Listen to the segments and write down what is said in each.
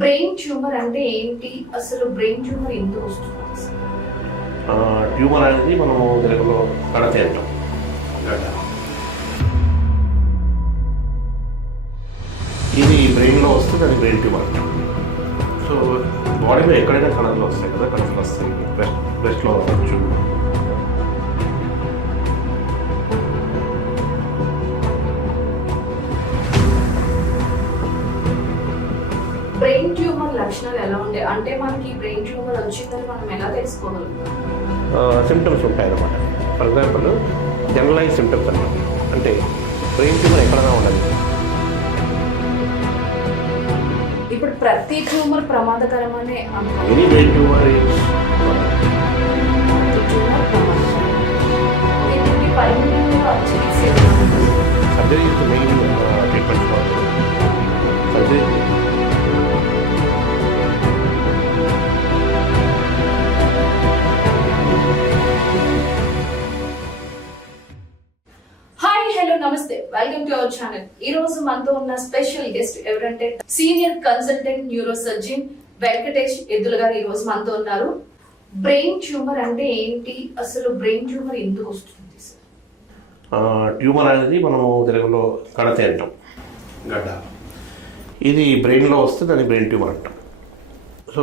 Brain tumour అంటే ఏంటి? అసలు బ్రెయిన్ ట్యూమర్ ఎందుకు వస్తుంది? ట్యూమర్ అనేది మనము తెలుగులో కడ అంటాం. ఇది బ్రెయిన్లో వస్తుంది అది బ్రెయిన్ ట్యూమర్. సో బాడీలో ఎక్కడైనా కణాలు వస్తాయి కదా కణాలు వస్తాయి. బ్రెస్ట్ బ్రెస్ట్లో వచ్చు లక్షణాలు ఎలా ఉండే? అంటే మనకి బ్రెయిన్ ట్యూమర్ వచ్చిందని మనం ఎలా తెలుసుకోగలుగుతాం సిమ్టమ్స్ ఉంటాయి అన్నమాట ఫర్ ఎగ్జాంపుల్ జనరలైజ్ సిమ్టమ్స్ అన్నమాట. అంటే బ్రెయిన్ ట్యూమర్ ఎక్కడైనా ఉండదు. ఇప్పుడు ప్రతి tumour ప్రమాదకరమనే any brain tumour. Surgery main treatment for surgery welcome channel ఈ రోజు మనతో ఉన్న స్పెషల్ గెస్ట్ ఎవరంటే senior consultant neuro surgeon Venkatesh Eddula గారు ఈ రోజు మనతో ఉన్నారు. బ్రెయిన్ ట్యూమర్ అంటే ఏంటి? అసలు బ్రెయిన్ ట్యూమర్ ఎందుకు వస్తుంది ట్యూమర్ అనేది మనము తెలుగులో కడతే అంటాం. గడ్డ. ఇది బ్రెయిన్లో వస్తే దాన్ని బ్రెయిన్ ట్యూమర్ అంటాం. సో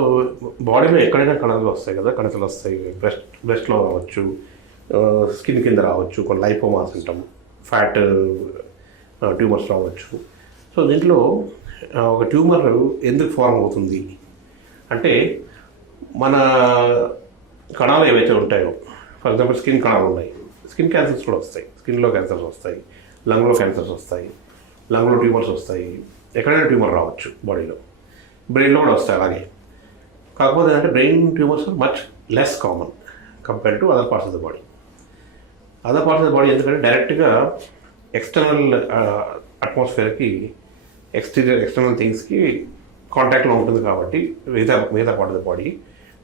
బాడీలో ఎక్కడైనా కణాలు వస్తాయి కదా కణతలు వస్తాయి. బ్రెస్ట్ బ్రెస్ట్లో రావచ్చు. స్కిన్ కింద రావచ్చు. కొన్ని లైపోమాస్ అంటాం. ఫ్యాట్ ట్యూమర్స్ రావచ్చు. సో దీంట్లో ఒక ట్యూమర్ ఎందుకు ఫార్మ్ అవుతుంది? అంటే మన కణాలు ఏవైతే ఉంటాయో ఫర్ ఎగ్జాంపుల్ స్కిన్ కణాలు ఉన్నాయి. స్కిన్ క్యాన్సర్స్ కూడా వస్తాయి. స్కిన్లో క్యాన్సర్స్ వస్తాయి. లంగ్లో క్యాన్సర్స్ వస్తాయి. లంగ్లో ట్యూమర్స్ వస్తాయి. ఎక్కడైనా ట్యూమర్ రావచ్చు బాడీలో. బ్రెయిన్లో కూడా వస్తాయి అలాగే. కాకపోతే అంటే brain tumours much less common compare to other parts of the body other parts of the body ఎందుకంటే డైరెక్ట్గా ఎక్స్టర్నల్ అట్మాస్ఫియర్కి ఎక్స్టీరియర్ ఎక్స్టర్నల్ థింగ్స్కి కాంటాక్ట్లో ఉంటుంది కాబట్టి మిగతా మిగతా part of the body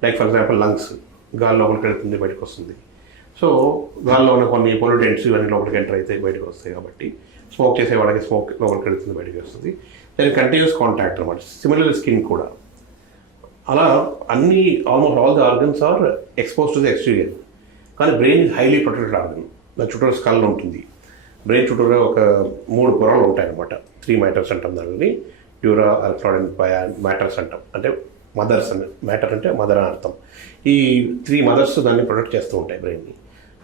like for example lungs గాలి లోపలికి వెళ్తుంది బయటకు వస్తుంది. సో గాల్లో ఉన్న కొన్ని పొల్యూటెంట్స్ ఇవన్నీ లోపలికి ఎంటర్ అయితే బయటకు వస్తాయి కాబట్టి స్మోక్ చేసే వాళ్ళకి స్మోక్ లోపలికి వెళ్తుంది బయటకు వస్తుంది. దాని కంటిన్యూస్ కాంటాక్ట్ అనమాట సిమిలర్ స్కిన్ కూడా. అలా అన్ని almost all the organs are expose to the exterior కానీ brain is highly protected organ దాని చుట్టూ స్కల్ ఉంటుంది. బ్రెయిన్ చుట్టూరు ఒక మూడు పొరలు ఉంటాయన్నమాట. త్రీ మ్యాటర్స్ అంటాం దానిని. డ్యూరా అల్ఫ్రాడ్ అండ్ బయా మ్యాటర్స్ అంటాం. అంటే మదర్స్ అని మ్యాటర్ అంటే మదర్ అని అర్థం. ఈ త్రీ మదర్స్ దాన్ని ప్రొటెక్ట్ చేస్తూ ఉంటాయి బ్రెయిన్ని.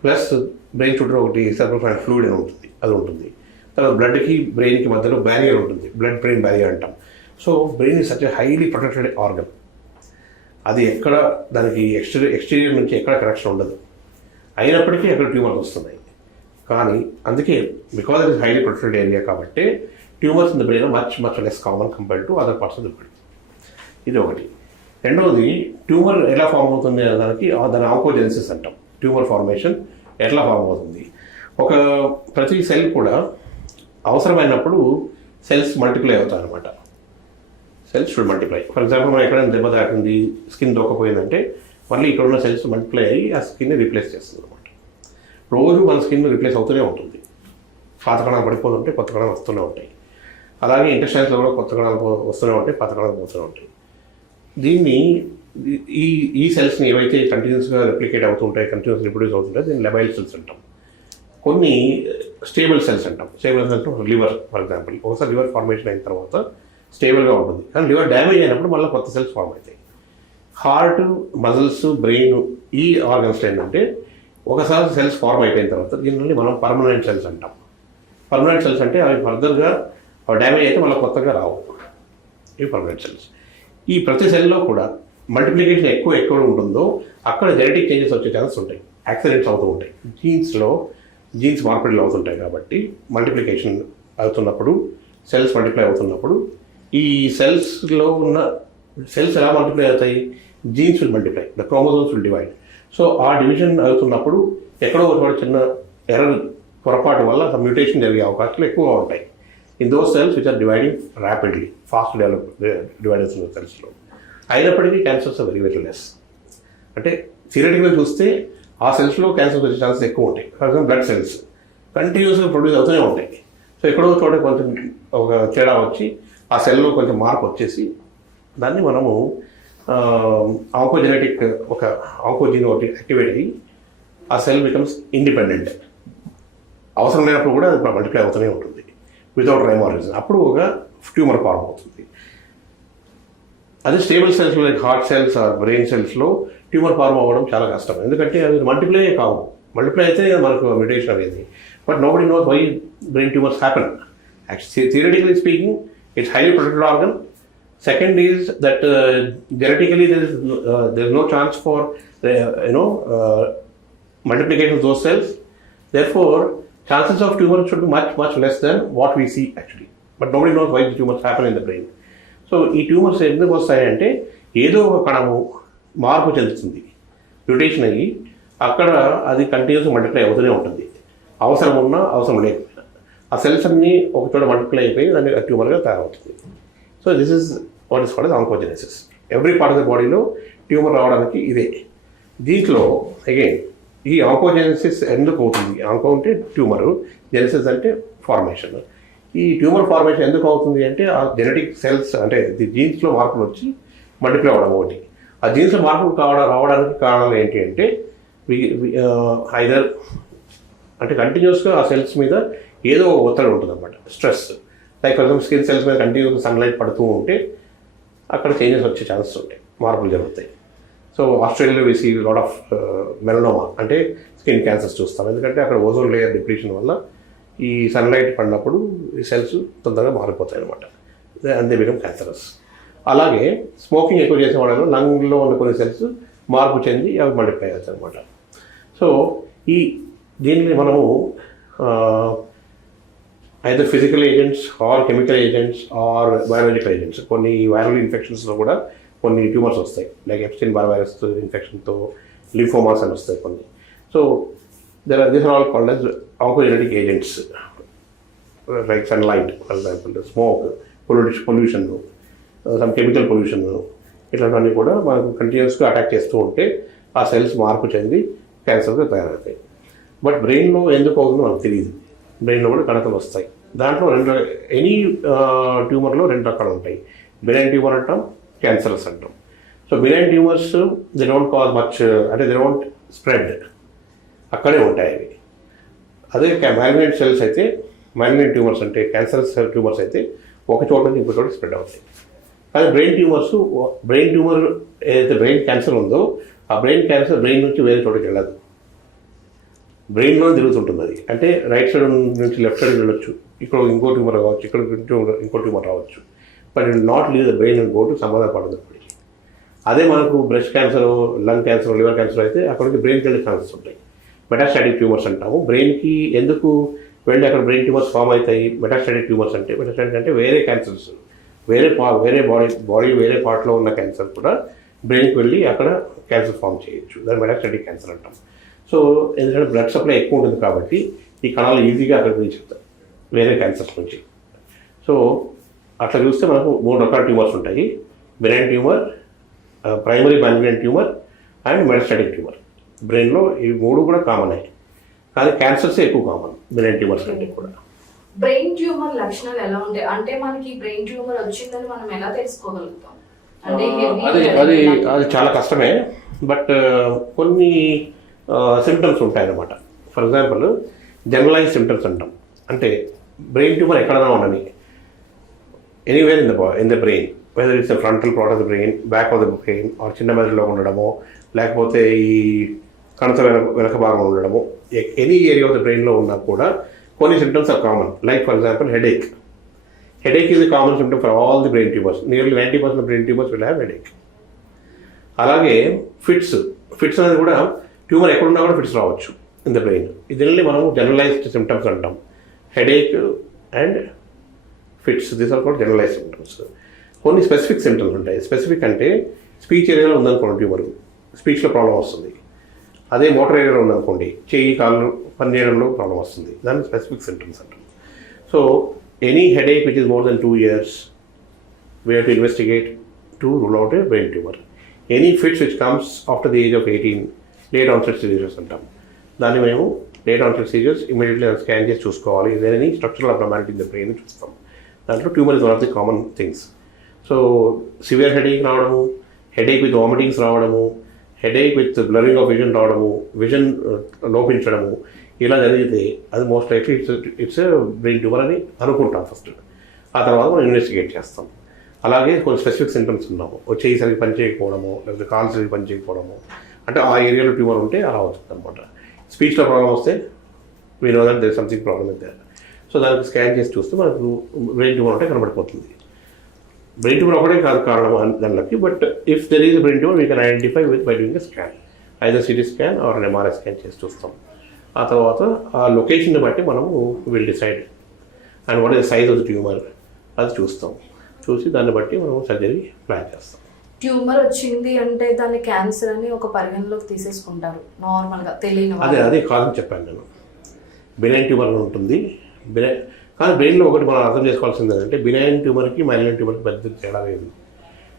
ప్లస్ బ్రెయిన్ చుట్టూ ఒకటి సర్బల్ ఫ్లూయిడ్ అని ఉంటుంది. అది ఉంటుంది. తర్వాత బ్లడ్కి బ్రెయిన్కి మధ్యలో బ్యారియర్ ఉంటుంది. బ్లడ్ బ్రెయిన్ బ్యారియర్ అంటాం. So brain is such highly protected organ. అది ఎక్కడ దానికి ఎక్స్టీరియర్ ఎక్స్టీరియర్ నుంచి ఎక్కడ కనెక్షన్ ఉండదు. అయినప్పటికీ అక్కడ ట్యూమర్స్ వస్తున్నాయి. కానీ అందుకే because it is highly protected area కాబట్టి tumours in the brain much much less common compared to other parts of the body ఇది ఒకటి. రెండవది ట్యూమర్ ఎలా ఫామ్ అవుతుంది అనే దానికి దాని ఆంకోజెన్సిస్ అంటాం. ట్యూమర్ ఫార్మేషన్ ఎట్లా ఫామ్ అవుతుంది? ఒక ప్రతి సెల్ కూడా అవసరమైనప్పుడు సెల్స్ మల్టిప్లై అవుతాయి అనమాట cells should multiply for example మనం ఎక్కడైనా దెబ్బ తాకింది స్కిన్ దొక్కపోయిందంటే మళ్ళీ ఇక్కడ ఉన్న సెల్స్ మల్టిప్లై అయ్యి ఆ స్కిన్ని రీప్లేస్ చేస్తుంది. అనమాట రోజు మన స్కిన్ రిప్లేస్ అవుతూనే ఉంటుంది. పాత కణాలు పడిపోతుంటే కొత్త కణాలు వస్తూనే ఉంటాయి. అలాగే ఇంటెస్టైన్స్లో కూడా కొత్త కణాలు వస్తూనే ఉంటాయి పాత కణాలు పోతూనే ఉంటాయి. దీన్ని ఈ ఈ సెల్స్ని ఏవైతే కంటిన్యూస్గా రెప్లికేట్ అవుతుంటాయి కంటిన్యూస్ రిప్రొడ్యూస్ అవుతుంటాయి దీన్ని లెబైల్ సెల్స్ అంటాం. కొన్ని స్టేబుల్ సెల్స్ అంటాం. స్టేబుల్ సెల్స్ అంటే లివర్ ఫర్ ఎగ్జాంపుల్. ఒకసారి లివర్ ఫార్మేషన్ అయిన తర్వాత స్టేబుల్గా ఉంటుంది. కానీ లివర్ డ్యామేజ్ అయినప్పుడు మళ్ళీ కొత్త సెల్స్ ఫార్మ్ అవుతాయి. హార్ట్ మజిల్స్ బ్రెయిన్ ఈ ఆర్గన్స్లో ఏంటంటే ఒకసారి సెల్స్ ఫార్మ్ అయిపోయిన తర్వాత దీనిని మనం పర్మనెంట్ సెల్స్ అంటాం. పర్మనెంట్ సెల్స్ అంటే అవి ఫర్దర్గా అవి డ్యామేజ్ అయితే మళ్ళీ కొత్తగా రావు. ఇవి పర్మనెంట్ సెల్స్. ఈ ప్రతి సెల్లో కూడా మల్టిప్లికేషన్ ఎక్కువ ఎక్కువ ఉంటుందో అక్కడ జెనెటిక్ చేంజెస్ వచ్చే ఛాన్సెస్ ఉంటాయి. యాక్సిడెంట్స్ అవుతూ ఉంటాయి. జీన్స్లో జీన్స్ మార్పిడిలు అవుతుంటాయి కాబట్టి మల్టిప్లికేషన్ అవుతున్నప్పుడు సెల్స్ మల్టిప్లై అవుతున్నప్పుడు ఈ సెల్స్లో ఉన్న సెల్స్ ఎలా మల్టిప్లై అవుతాయి? Genes will multiply. The chromosomes will divide. So ఆ డివిజన్ అవుతున్నప్పుడు ఎక్కడో ఒక చోట చిన్న ఎర్రర్ పొరపాటు వల్ల మ్యూటేషన్ జరిగే అవకాశాలు ఎక్కువగా ఉంటాయి. In those cells which are dividing rapidly fast develop divide అవుతున్న సెల్స్లో అయినప్పటికీ క్యాన్సర్స్ వెరీ వెరీ లెస్ అంటే థియరటికల్గా చూస్తే ఆ సెల్స్లో క్యాన్సర్ వచ్చే ఛాన్సెస్ ఎక్కువ ఉంటాయి. ఫర్ ఎగ్జాంపుల్ బ్లడ్ సెల్స్ కంటిన్యూస్గా ప్రొడ్యూస్ అవుతూనే ఉంటాయి. సో ఎక్కడో చోట కొంచెం ఒక తేడా వచ్చి ఆ సెల్లో కొంచెం మార్పు వచ్చేసి దాన్ని మనము ఆంకోజెనెటిక్ ఒక ఆంకోజీన్ ఒకటి యాక్టివేట్ అయ్యి ఆ సెల్ బికమ్స్ ఇండిపెండెంట్. అవసరం లేనప్పుడు కూడా అది మల్టిప్లై అవుతూనే ఉంటుంది. వితౌట్ రైమ్ ఆర్ రీజన్ అప్పుడు ఒక ట్యూమర్ ఫార్మ్ అవుతుంది. అదే stable cells like heart cells or brain సెల్స్లో tumour form అవ్వడం చాలా కష్టం. ఎందుకంటే అవి మల్టిప్లై కావు. మల్టిప్లై అయితే మనకు మ్యూటేషన్ అనేది. But nobody knows why brain tumours happen. Theoretically speaking it's highly protected organ second is that genetically there is there is no chance for you know multiplication of those cells. Therefore, chances of tumor should be much, much less than what we see actually. But nobody knows why the tumors happen in the brain. So ఈ tumours ఎందుకు వస్తాయంటే ఏదో ఒక కణము మార్పు చెందుతుంది mutation అయ్యి అక్కడ అది కంటిన్యూస్ మల్టిప్లై అవుతూనే ఉంటుంది అవసరం ఉన్నా అవసరం లేకపోయినా ఆ సెల్స్ అన్నీ ఒక చోట మల్టిప్లై అయిపోయి దాన్ని ట్యూమర్గా తయారవుతుంది so this is what is called oncogenesis every part of the బాడీలో ట్యూమర్ రావడానికి ఇదే. దీంట్లో అగైన్ ఈ ఆంకోజెనసిస్ ఎందుకు అవుతుంది? ఆంకో అంటే ట్యూమర్ జెనసిస్ అంటే ఫార్మేషన్ ఈ ట్యూమర్ ఫార్మేషన్ ఎందుకు అవుతుంది అంటే ఆ జెనెటిక్ సెల్స్ అంటే ది జీన్స్లో మార్పులు వచ్చి మల్టిప్లై అవ్వడం ఒకటి. ఆ జీన్స్లో మార్పులు కావడం రావడానికి కారణం ఏంటి అంటే ఐదర్ అంటే కంటిన్యూస్గా ఆ సెల్స్ మీద ఏదో ఒక ఒత్తిడి ఉంటుంది అన్నమాట stress like for example skin cells మీద కంటిన్యూస్గా సన్లైట్ పడుతూ ఉంటే అక్కడ చేంజెస్ వచ్చే ఛాన్సెస్ ఉంటాయి. మార్పులు జరుగుతాయి. సో ఆస్ట్రేలియాలో వేసి లాట్ ఆఫ్ మెలనోమా అంటే స్కిన్ క్యాన్సర్స్ చూస్తాం. ఎందుకంటే అక్కడ ఓజోన్ లేయర్ డిప్రెషన్ వల్ల ఈ సన్లైట్ పడినప్పుడు ఈ సెల్స్ తొందరగా మారిపోతాయి అనమాట అంతే దే బికమ్ క్యాన్సరస్ అలాగే స్మోకింగ్ ఎక్కువ చేసే వాళ్ళలో లంగ్లో ఉన్న కొన్ని సెల్స్ మార్పు చెంది అవి మల్టిప్లై అవుతాయి అనమాట సో ఈ దీన్ని మనము uh, either physical agents or chemical agents or biological agents కొన్ని వైరల్ ఇన్ఫెక్షన్స్లో కూడా కొన్ని ట్యూమర్స్ వస్తాయి. లైక్ ఎప్స్టిన్ బార్ వైరస్ ఇన్ఫెక్షన్తో లిఫోమాస్ అని వస్తాయి కొన్ని. So there are this are all called as oncogenetic agents like sunlight for example smoke pollution pollution some chemical pollution ఇట్లాంటివన్నీ కూడా మనకు కంటిన్యూస్గా అటాక్ చేస్తూ ఉంటే ఆ సెల్స్ మార్పు చెంది క్యాన్సర్గా తయారవుతాయి. బట్ బ్రెయిన్లో ఎందుకు అవుతుందో మనకు తెలియదు బ్రెయిన్లో కూడా కణతలు వస్తాయి. దాంట్లో రెండు ఎనీ ట్యూమర్లో రెండు రకాలు ఉంటాయి. బిరైన్ ట్యూమర్ అంటాం క్యాన్సర్స్ అంటాం. So benign tumours they don't cause much అంటే ది డోంట్ స్ప్రెడ్ అక్కడే ఉంటాయి అవి. అదే మ్యాలిగ్నెంట్ సెల్స్ అయితే మ్యాలిగ్నెంట్ ట్యూమర్స్ అంటే క్యాన్సర్ ట్యూమర్స్ అయితే ఒక చోట నుంచి ఇంకో చోట స్ప్రెడ్ అవుతాయి. కానీ బ్రెయిన్ ట్యూమర్స్ బ్రెయిన్ ట్యూమర్ ఏదైతే బ్రెయిన్ క్యాన్సర్ ఉందో ఆ బ్రెయిన్ క్యాన్సర్ బ్రెయిన్ నుంచి వేరే చోటకి వెళ్ళదు. బ్రెయిన్లో తిరుగుతుంటుంది అది. అంటే రైట్ సైడ్ నుంచి లెఫ్ట్ సైడ్ వెళ్ళొచ్చు. ఇక్కడ ఇంకో ట్యూమర్ కావచ్చు ఇక్కడ ఇంకో ట్యూమర్ రావచ్చు. But it not leave the brain and go to సమాధానపడదు అప్పటికి అదే మనకు breast cancer lung cancer liver cancer అయితే అక్కడికి బ్రెయిన్కి వెళ్ళే ఛాన్సెస్ ఉంటాయి. మెటాస్టాటిక్ ట్యూమర్స్ అంటాము. బ్రెయిన్కి ఎందుకు వెళ్ళి అక్కడ బ్రెయిన్ ట్యూమర్స్ ఫామ్ అవుతాయి? మెటాస్టాటిక్ ట్యూమర్స్ అంటే మెటాస్టాటిక్ అంటే వేరే క్యాన్సర్స్ వేరే పా వేరే బాడీ బాడీ వేరే పార్ట్లో ఉన్న క్యాన్సర్ కూడా బ్రెయిన్కి వెళ్ళి అక్కడ క్యాన్సర్ ఫామ్ చేయొచ్చు. దాని మెటాస్టాటిక్ క్యాన్సర్ అంటాం. సో ఎందుకంటే బ్లడ్ సప్లై ఎక్కువ ఉంటుంది కాబట్టి ఈ కణాలు ఈజీగా అక్కడికి రీచ్ అవుతాయి వేరే క్యాన్సర్స్ నుంచి. సో అట్లా చూస్తే మనకు మూడు రకాల ట్యూమర్స్ ఉంటాయి. Brain tumour primary malignant tumour and metastatic tumour బ్రెయిన్లో ఇవి మూడు కూడా కామనే కానీ క్యాన్సర్స్ ఎక్కువ కామన్ బ్రెయిన్ ట్యూమర్స్ కంటే కూడా. బ్రెయిన్ ట్యూమర్ లక్షణాలు ఎలా ఉంటాయి? అంటే మనకి బ్రెయిన్ ట్యూమర్ వచ్చిందని మనం ఎలా తెలుసుకోగలుగుతాం? అంటే అది అది అది చాలా కష్టమే. బట్ కొన్ని సిమ్టమ్స్ ఉంటాయన్నమాట. ఫర్ ఎగ్జాంపుల్ జనరలైజ్ సిమ్టమ్స్ అంటాం. అంటే బ్రెయిన్ ట్యూమర్ ఎక్కడైనా ఉండని. Anywhere in the in the brain whether it's frontal part of the brain back of the brain or చిన్న మెదడులో ఉండడము లేకపోతే ఈ కణత వెనక వెనక భాగంలో ఉండడము ఎనీ ఏరియా ఆఫ్ ద బ్రెయిన్లో ఉన్నా కూడా కొన్ని symptoms are common like for example headache headache is common symptom for all the brain tumours nearly ninety percent brain tumours will have headache అలాగే ఫిట్స్ ఫిట్స్ అనేది కూడా ట్యూమర్ ఎక్కడున్నా కూడా fits రావచ్చు ఇన్ ద బ్రెయిన్ ఇది మనం generalised symptoms అంటాం. Headache and fits these are కూడా జనరలైజ్ సిమ్టమ్స్ కొన్ని స్పెసిఫిక్ సిమ్టమ్స్ ఉంటాయి. స్పెసిఫిక్ అంటే స్పీచ్ ఏరియాలో ఉందనుకోండి ట్యూమర్ స్పీచ్లో ప్రాబ్లం వస్తుంది. అదే మోటార్ ఏరియాలో ఉందనుకోండి చెయ్యి కాళ్ళు పనిచేయడంలో ప్రాబ్లం వస్తుంది. దాన్ని స్పెసిఫిక్ సిమ్టమ్స్ అంటారు. So any headache which is more than two years we have to investigate to rule out a brain tumor. Any fits which comes after the age of 18, late onset seizures అంటాం. దాన్ని మేము late on procedures immediately scan చేసి చూసుకోవాలి. ఇదే structural abnormality in the brain చూస్తాం. దాంట్లో tumour is one of the common things so severe headache రావడము headache with vomitings రావడము headache with blurring of vision రావడము విజన్ uh, లోపించడము ఇలా జరిగితే అది most likely it's it's brain tumour అని అనుకుంటాం ఫస్ట్ ఆ తర్వాత మనం ఇన్వెస్టిగేట్ చేస్తాం. అలాగే కొన్ని స్పెసిఫిక్ సింటమ్స్ ఉన్నాము. వచ్చేసరికి పని చేయకపోవడము లేకపోతే కాలు సరిగ్గా పని చేయకపోవడము అంటే ఆ ఏరియాలో ట్యూమర్ ఉంటే అలా అవుతుంది అనమాట స్పీచ్లో ప్రాబ్లం వస్తే we know that there something problem అయితే సో దానికి స్కాన్ చేసి చూస్తే మనకు బ్రెయిన్ ట్యూమర్ ఉంటే కనబడిపోతుంది. బ్రెయిన్ ట్యూమర్ ఒకటే కాదు కారణం దానిలోకి దానికి but if there is brain tumour we can identify with by doing scan either CT scan or MRI scan చేసి చూస్తాం. ఆ తర్వాత ఆ లొకేషన్ బట్టి మనము will decide and what is size of the tumour అది చూస్తాం. చూసి దాన్ని బట్టి మనం సర్జరీ ప్లాన్ చేస్తాం. ట్యూమర్ వచ్చింది అంటే దాన్ని క్యాన్సర్ అని ఒక పరిగణలోకి తీసేసుకుంటారు నార్మల్గా తెలియని అదే అదే కాదని చెప్పాను నేను. బినైన్ ట్యూమర్ ఉంటుంది. బినై కానీ బ్రెయిన్లో ఒకటి మనం అర్థం చేసుకోవాల్సింది ఏంటంటే బినైన్ ట్యూమర్కి మైలైన్ ట్యూమర్కి పెద్ద తేడా లేదు.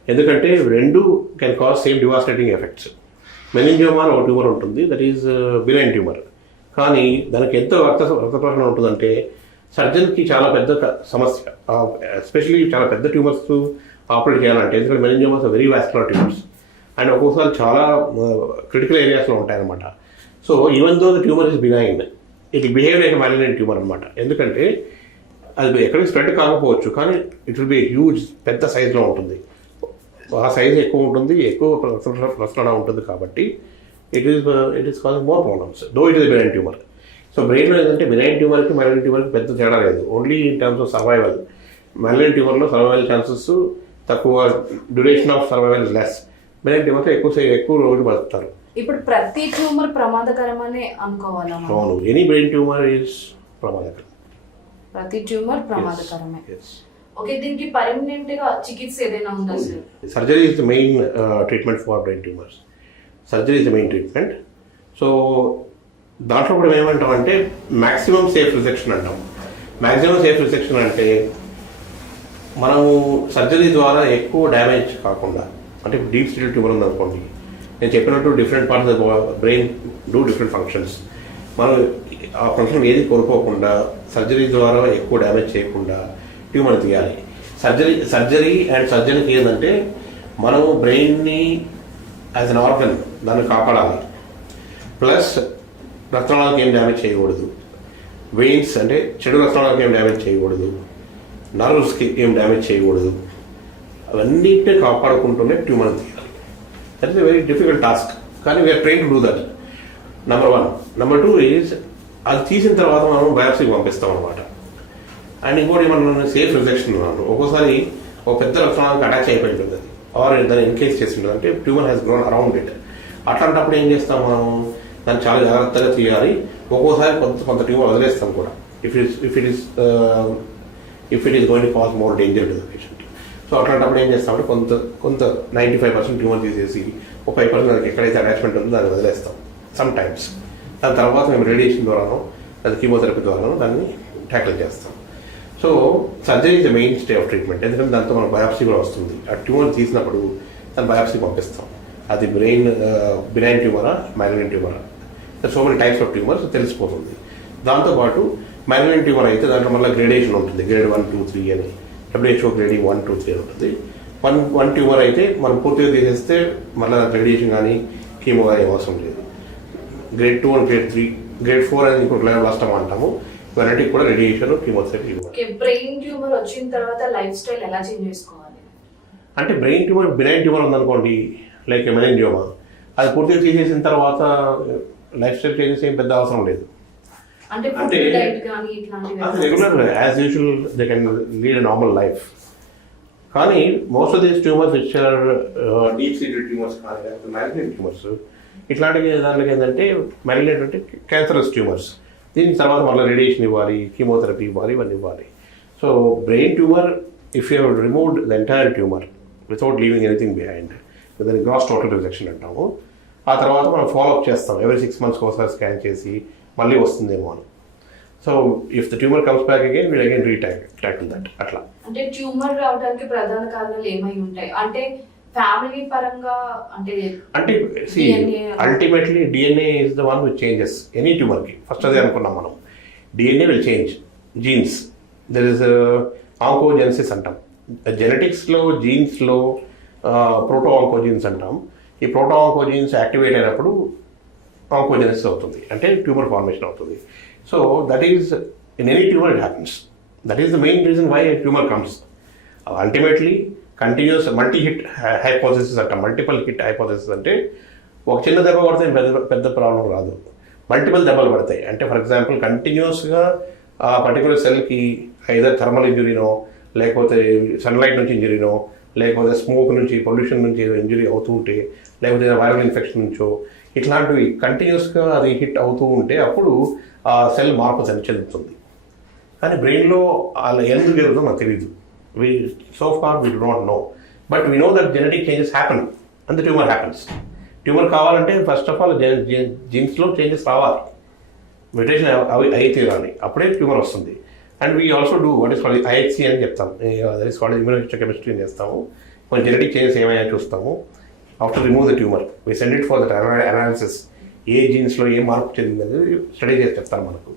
ఎందుకంటే రెండు can cause same devastating effects meningioma అని ఒక ట్యూమర్ ఉంటుంది దట్ ఈజ్ బినైన్ ట్యూమర్ కానీ దానికి ఎంత రక్త రక్త ప్రసరణ ఉంటుందంటే సర్జన్కి చాలా పెద్ద సమస్య. ఎస్పెషలీ చాలా పెద్ద ట్యూమర్స్ ఆపరేట్ చేయాలంటే ఎందుకంటే meningiomas very vascular tumours and ఒక్కోసారి చాలా క్రిటికల్ ఏరియాస్లో ఉంటాయన్నమాట. So even though the tumour is benign it behave like malignant tumour అనమాట ఎందుకంటే అది ఎక్కడికి స్ప్రెడ్ కాకపోవచ్చు కానీ ఇట్ విల్ బి హ్యూజ్ పెద్ద సైజులో ఉంటుంది. ఆ సైజ్ ఎక్కువ ఉంటుంది ఎక్కువ ప్రసరణ- ఉంటుంది కాబట్టి it is it is causing more problems though it is benign tumour so బ్రెయిన్లో ఏంటంటే బినైన్ ట్యూమర్కి మైలిన్ ట్యూమర్కి పెద్ద తేడా లేదు. Only in terms of survival malignant ట్యూమర్లో survival chances తక్కువ duration of survival less benign ట్యూమర్తో ఎక్కువ సే- ఎక్కువ రోజు బతుకుతారు. ఇప్పుడు ప్రతి ట్యూమర్ ప్రమాదకరమని అనుకోవాలా? అవును. ఎనీ బ్రెయిన్ ట్యూమర్ ఈజ్ ప్రమాదకరం. ప్రతి ట్యూమర్ ప్రమాదకరమే. ఓకే దీనికి పర్మనెంట్గా చికిత్స ఏదైనా ఉందా sir? Surgery is the main treatment for brain tumours surgery is the main treatment so దాంట్లో కూడా ఏమంటామంటే మ్యాక్సిమం సేఫ్ రిసెక్షన్ అంటాం. మ్యాక్సిమం సేఫ్ రిసెక్షన్ అంటే మనము సర్జరీ ద్వారా ఎక్కువ డ్యామేజ్ కాకుండా అంటే డీప్ స్టీల్ ఉంది ఉందనుకోండి నేను చెప్పినట్టు different parts of brain do different functions. మనం ఆ ఫంక్షన్ ఏది కోల్పోకుండా సర్జరీ ద్వారా ఎక్కువ డ్యామేజ్ చేయకుండా ట్యూమర్ తీయాలి. సర్జరీ సర్జరీ అండ్ సర్జరీకి ఏంటంటే మనము బ్రెయిన్ని యాజ్ అన్ ఆర్గన్ దాన్ని కాపాడాలి. ప్లస్ రక్తనాళాలకు ఏం డ్యామేజ్ చేయకూడదు. వెయిన్స్ అంటే చెడు రక్తనాళాలకు ఏం డ్యామేజ్ చేయకూడదు. నర్వ్స్కి ఏం డ్యామేజ్ చేయకూడదు. అవన్నిటిని కాపాడుకుంటూనే ట్యూమర్ తీయాలి. That is very difficult task కానీ we are train to do that number one number two is అది తీసిన తర్వాత మనం బయాప్సీకి పంపిస్తాం అనమాట అండ్ ఇంకోటి మనం సేఫ్ రిజెక్షన్ అన్నాను ఒక్కోసారి ఒక పెద్ద లక్షణానికి అటాచ్ అయిపోయి ఉంటుంది అది. ఆర్ దాన్ని ఇన్కేస్ చేసి ఉంటుంది అంటే tumour has grown around it అట్లాంటప్పుడు ఏం చేస్తాం మనం? దాన్ని చాలా జాగ్రత్తగా తీయాలి. ఒక్కోసారి కొంత కొంత ట్యూమర్ వదిలేస్తాం కూడా. If it if it is if it is going to cause more danger to the patient so అట్లాంటప్పుడు ఏం చేస్తామంటే కొంత కొంత నైంటీ ఫైవ్ పర్సెంట్ ట్యూమర్ తీసేసి ఒక ఫైవ్ పర్సెంట్ దానికి ఎక్కడైతే అటాచ్మెంట్ ఉందో దాన్ని వదిలేస్తాం. సమ్ టైమ్స్ దాని తర్వాత మేము రేడియేషన్ ద్వారానో లేదా కీమోథెరపీ ద్వారానో దాన్ని ట్యాకిల్ చేస్తాం. So surgery is the mainstay of treatment ఎందుకంటే దాంతో మనం బయాప్సీ కూడా వస్తుంది. ఆ ట్యూమర్ తీసినప్పుడు దాన్ని బయాప్సీ పంపిస్తాం. అది బ్రెయిన్ బినైన్ ట్యూమరా malignant ట్యూమరా so many types of tumours తెలిసిపోతుంది. దాంతోపాటు మైలిన్ ట్యూమర్ అయితే దాంట్లో మళ్ళీ గ్రేడేషన్ ఉంటుంది. గ్రేడ్ వన్ టూ త్రీ అని. WHO grading one two three అని ఉంటుంది. వన్ వన్ ట్యూమర్ అయితే మనం పూర్తిగా తీసేస్తే మళ్ళీ రేడియేషన్ కానీ కీమో కానీ అవసరం లేదు. Grade two and grade three grade four అనేది ఇంకొక లెవెల్ లాస్ట్ అంటాము. ఇవన్నిటికి కూడా రేడియేషన్ కీమోథెరపీ బ్రెయిన్ ట్యూమర్ వచ్చిన తర్వాత లైఫ్ స్టైల్ ఎలా చేంజ్ చేసుకోవాలి? అంటే బ్రెయిన్ ట్యూమర్ బినైన్ ట్యూమర్ ఉందనుకోండి లైక్ మెనెంజియోమా అది పూర్తిగా తీసేసిన తర్వాత లైఫ్ స్టైల్ చేంజెస్ ఏం పెద్ద అవసరం లేదు. అంటే regular as usual they can lead a normal life కానీ most of these tumours which are deep seated tumours కానీ మ్యాలిగ్నెంట్ ట్యూమర్స్ ఇట్లాంటివి దాంట్లో ఏంటంటే మ్యాలిగ్నెంట్ అంటే క్యాన్సరస్ ట్యూమర్స్ దీనికి తర్వాత మళ్ళీ రేడియేషన్ ఇవ్వాలి కీమోథెరపీ ఇవ్వాలి ఇవన్నీ ఇవ్వాలి. So brain tumour if you removed the entire tumour without leaving anything behind దాన్ని గ్రాస్ టోటల్ రిజెక్షన్ అంటాము. ఆ తర్వాత మనం ఫాలోఅప్ చేస్తాం. ఎవరీ సిక్స్ మంత్స్కి ఒకసారి స్కాన్ చేసి మళ్ళీ వస్తుందేమో అని. So if the tumour comes back again we'll again retake tackle that అట్లా. అంటే ట్యూమర్ రావడానికి ప్రధాన కారణాలు ఏమై ఉంటాయి? అంటే ఫ్యామిలీ పరంగా అంటే అంటే see. Ultimately DNA is the one which changes any ట్యూమర్కి first అదే అనుకున్నాం మనం. DNA will change genes there is oncogenesis అంటాం. జెనెటిక్స్లో జీన్స్లో ప్రోటో ఆంకోజీన్స్ అంటాం. ఈ ప్రోటో ఆంకోజీన్స్ యాక్టివేట్ అయినప్పుడు ఆంకోజెనసిస్ అవుతుంది. అంటే ట్యూమర్ ఫార్మేషన్ అవుతుంది. So that is in any tumour it happens that is the main reason why tumour comes ultimately continues multi hit hypothesis అంట మల్టిపల్ హిట్ హైపోథెసిస్ అంటే ఒక చిన్న దెబ్బ పడితే పెద్ద పెద్ద ప్రాబ్లం రాదు. మల్టిపల్ దెబ్బలు పడతాయి. అంటే ఫర్ ఎగ్జాంపుల్ కంటిన్యూస్గా ఆ పర్టికులర్ సెల్కి ఐదర్ థర్మల్ ఇంజురీనో లేకపోతే సన్లైట్ నుంచి ఇంజురీనో లేకపోతే స్మోక్ నుంచి పొల్యూషన్ నుంచి ఇంజురీ అవుతూ ఉంటే లేకపోతే వైరల్ ఇన్ఫెక్షన్ నుంచో ఇట్లాంటివి కంటిన్యూస్గా అది హిట్ అవుతూ ఉంటే అప్పుడు ఆ సెల్ మార్పు చెందుతుంది. కానీ బ్రెయిన్లో అలా ఎందుకు జరుగుతుందో నాకు తెలియదు we so far we do not know but we know that genetic changes happen and the tumour happens tumour కావాలంటే ఫస్ట్ ఆఫ్ ఆల్ జీన్స్లో చేంజెస్ రావాలి. మ్యూటేషన్ అవి అయితే కానీ అప్పుడే ట్యూమర్ వస్తుంది. And we also do what is called IHC అని చెప్తాం. దట్ ఇస్ కాల్డ్ ఇమ్యూనోహిస్టోకెమిస్ట్రీ అని చేస్తాము. కొన్ని జెనెటిక్ చేంజెస్ ఏమైనా చూస్తాము. After remove the tumour we send it for that analysis ఏ జీన్స్లో ఏ మార్పు చెందింది స్టడీ చేసి చెప్తారు మనకు.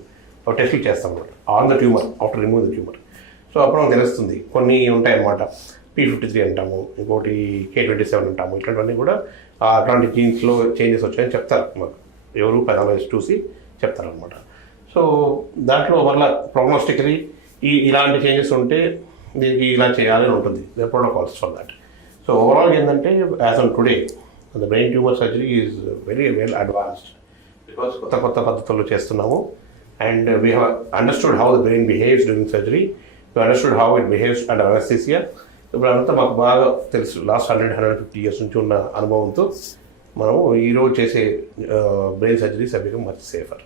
ఒక టెస్ట్లు చేస్తాం అనమాట on the tumour after remove the tumour so అప్పుడు మనకు తెలుస్తుంది. కొన్ని ఉంటాయన్నమాట. పీ ఫిఫ్టీ త్రీ అంటాము ఇంకోటి కే ట్వంటీ సెవెన్ అంటాము. ఇట్లాంటివన్నీ కూడా అట్లాంటి జీన్స్లో చేంజెస్ వచ్చాయని చెప్తారు మాకు ఎవరు పెదాలజిస్ట్ చూసి చెప్తారనమాట సో దాంట్లో వల్ల ప్రోగ్నోస్టికలీ ఈ ఇలాంటి చేంజెస్ ఉంటే దీనికి ఇలా చేయాలని ఉంటుంది. The protocols for that so overall ఏంటంటే as on today the brain tumour surgery is very well advanced because కొత్త కొత్త పద్ధతుల్లో చేస్తున్నాము. And we have understood how the brain behaves during surgery we understood how it behaves and anaesthesia ఇప్పుడు అంతా మాకు బాగా తెలుసు. Last hundred hundred fifty years నుంచి ఉన్న అనుభవంతో మనము ఈరోజు చేసే బ్రెయిన్ సర్జరీస్ అవి మచ్ సేఫర్